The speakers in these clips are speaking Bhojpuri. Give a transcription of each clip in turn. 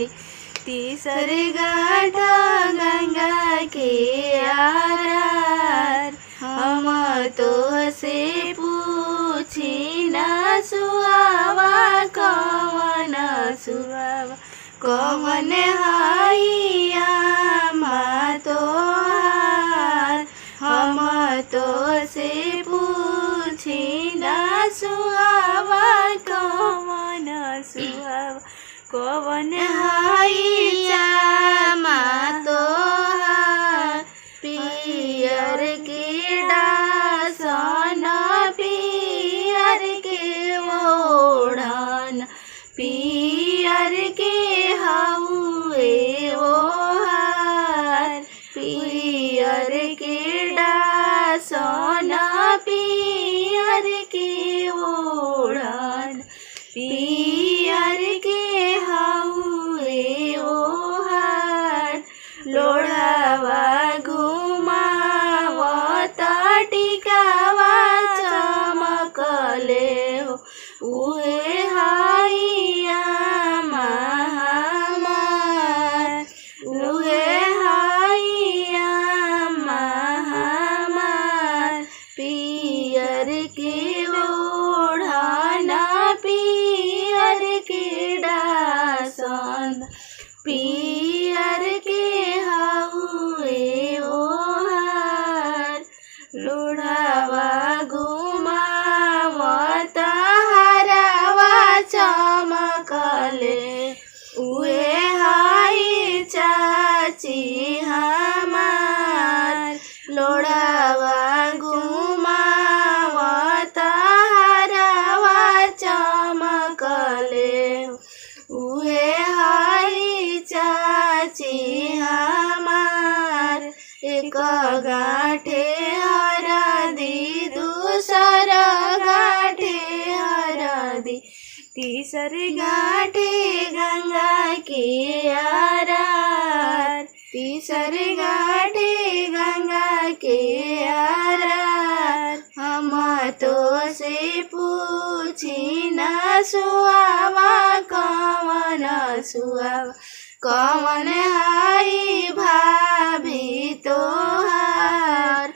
दी। तीसर घाट गंगा के आरार, हम तो से पूछी न सुहावा कवन सुहावा कवन हैया तोहार, हम तो से पूछी न सुहावा कवन सुहावा कवन हैया तोहार। पियर के डासन पियर के ओढ़न, पियर के हउए ओहार, पियर के डासन पियर के ओढ़न, पियर के हउए ओहार। लोढ़ावा घुमावत टिकावा चमकले हो, उहे हैया हमार, उहे हैया हमार। पियर के ओढ़न पियर के डासन, पियर के हउए ओहार। लोढ़ावा घुमावत हरावा चमकले, उहे हाय चाची हमार। लोढ़ावा घुमावत हरावा चमकले, उहे हाय चाची हमार। एक गाँठे हरदी, दूसर गाँठे हरदी, तीसर गाँठे गंगा के आरार, तीसर गाँठे गंगा के आरार। हम तो से पूछी न सुहावा कवन सुहावा कवन हाय भाभी तोहार।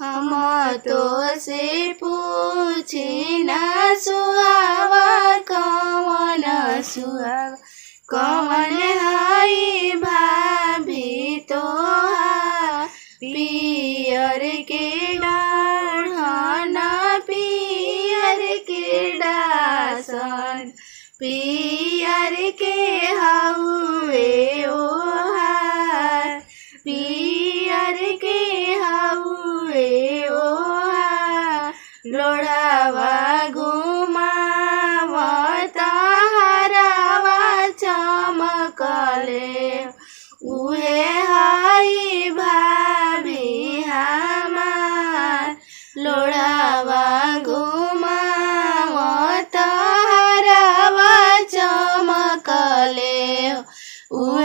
हम तो से पूछी न सुहावा कवन सुहावा कवन हाय भाभी तोहार। पियर के डाढ़न पियर के डासन, पियर के हउए ओहार, पियर के हउए ओहार। लोढ़ावा घुमावत हरावा चमकले, उहे हाय भाभी हमार। लोढ़ावा घुमावत हरावा चमकले, उहे